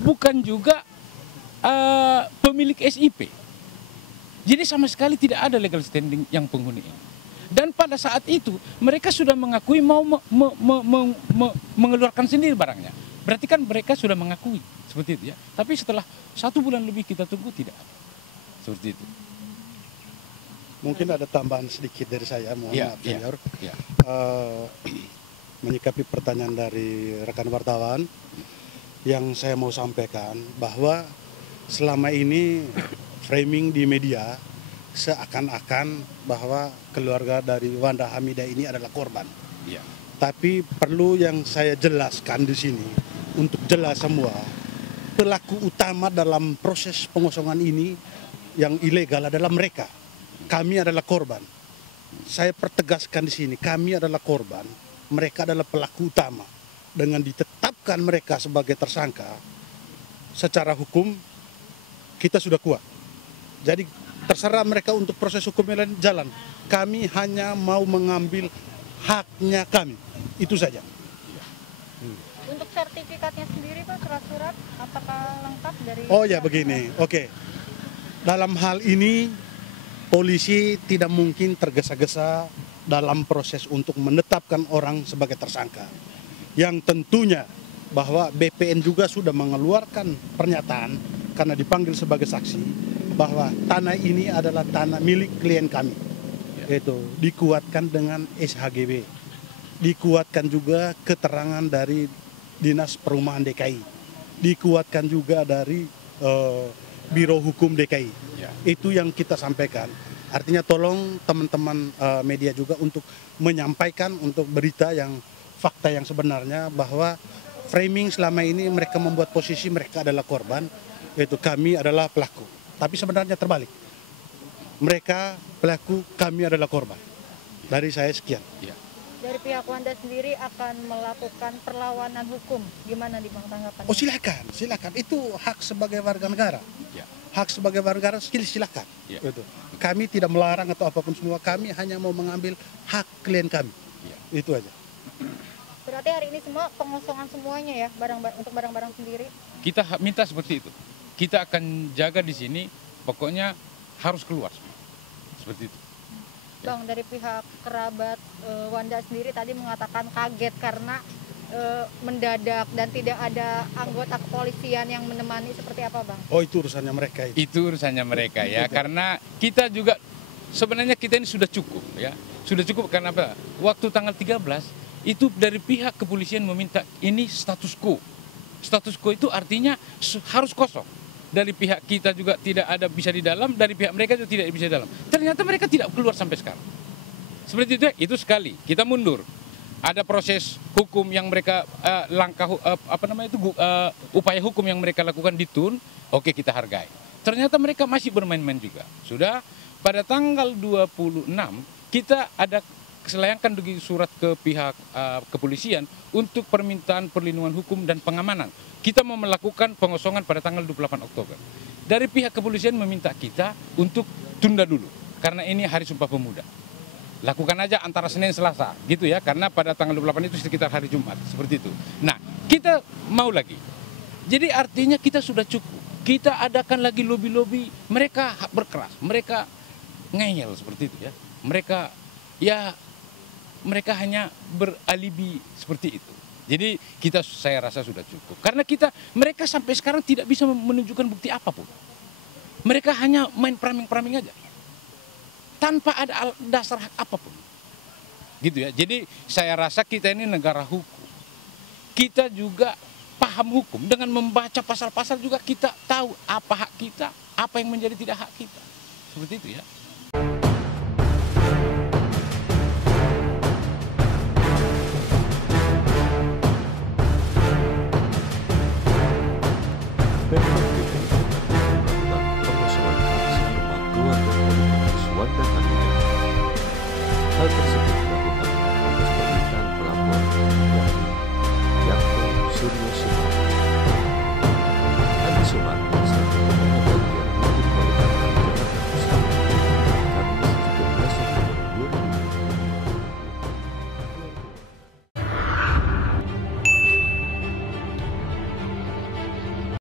bukan juga pemilik SIP. Jadi sama sekali tidak ada legal standing yang penghuni ini. Dan pada saat itu mereka sudah mengakui mau mengeluarkan sendiri barangnya. Berarti kan mereka sudah mengakui seperti itu ya. Tapi setelah 1 bulan lebih kita tunggu tidak ada. Seperti itu. Mungkin ada tambahan sedikit dari saya, mohon maaf Senior. Ya. Menyikapi pertanyaan dari rekan wartawan, yang saya mau sampaikan bahwa selama ini framing di media seakan-akan bahwa keluarga dari Wanda Hamidah ini adalah korban. Ya. Tapi perlu yang saya jelaskan di sini, untuk jelas semua, pelaku utama dalam proses pengosongan ini yang ilegal adalah mereka. Kami adalah korban. Saya pertegaskan di sini, kami adalah korban, mereka adalah pelaku utama. Dengan ditetapkan mereka sebagai tersangka, secara hukum kita sudah kuat. Jadi terserah mereka untuk proses hukum yang jalan. Kami hanya mau mengambil haknya kami. Itu saja. Untuk sertifikatnya sendiri Pak, surat-surat apakah lengkap dari... Oh ya begini, oke. Dalam hal ini polisi tidak mungkin tergesa-gesa dalam proses untuk menetapkan orang sebagai tersangka. Yang tentunya bahwa BPN juga sudah mengeluarkan pernyataan karena dipanggil sebagai saksi bahwa tanah ini adalah tanah milik klien kami. Itu dikuatkan dengan SHGB. Dikuatkan juga keterangan dari Dinas Perumahan DKI. Dikuatkan juga dari Biro Hukum DKI. Itu yang kita sampaikan. Artinya tolong teman-teman media juga untuk menyampaikan untuk berita yang fakta yang sebenarnya, bahwa framing selama ini mereka membuat posisi mereka adalah korban, yaitu kami adalah pelaku. Tapi sebenarnya terbalik. Mereka pelaku, kami adalah korban. Dari saya sekian. Dari pihak Wanda sendiri akan melakukan perlawanan hukum. Gimana di Bang tanggapannya? Oh silakan. Itu hak sebagai warga negara. Hak sebagai warga negara silakan. Gitu. Kami tidak melarang atau apapun semua. Kami hanya mau mengambil hak klien kami. Itu aja. Berarti hari ini semua pengosongan semuanya ya, untuk barang-barang sendiri? Kita minta seperti itu. Kita akan jaga di sini, pokoknya harus keluar. Seperti itu. Bang, dari pihak kerabat Wanda sendiri tadi mengatakan kaget karena mendadak dan tidak ada anggota kepolisian yang menemani, seperti apa Bang? Oh itu urusannya mereka itu. Itu urusannya mereka ya, karena kita juga sebenarnya kita ini sudah cukup ya. Sudah cukup karena apa? Waktu tanggal 13 itu dari pihak kepolisian meminta ini status quo. Status quo itu artinya harus kosong. Dari pihak kita juga tidak ada bisa di dalam, dari pihak mereka juga tidak bisa di dalam. Ternyata mereka tidak keluar sampai sekarang. Seperti itu sekali. Kita mundur. Ada proses hukum yang mereka upaya hukum yang mereka lakukan ditun, oke kita hargai. Ternyata mereka masih bermain-main juga. Sudah pada tanggal 26 kita ada keselayangkan surat ke pihak kepolisian untuk permintaan perlindungan hukum dan pengamanan. Kita mau melakukan pengosongan pada tanggal 28 Oktober. Dari pihak kepolisian meminta kita untuk tunda dulu, karena ini Hari Sumpah Pemuda. Lakukan aja antara Senin Selasa, gitu ya, karena pada tanggal 28 itu sekitar hari Jumat, seperti itu. Nah, kita mau lagi. Jadi artinya kita sudah cukup. Kita adakan lagi lobby-lobby, mereka berkeras, mereka ngeyel seperti itu ya. Mereka hanya beralibi seperti itu. Jadi saya rasa sudah cukup. Karena mereka sampai sekarang tidak bisa menunjukkan bukti apapun. Mereka hanya main praming-praming aja. Tanpa ada dasar hak apapun. Gitu ya. Jadi saya rasa kita ini negara hukum. Kita juga paham hukum. Dengan membaca pasal-pasal juga kita tahu apa hak kita, apa yang menjadi tidak hak kita. Seperti itu ya.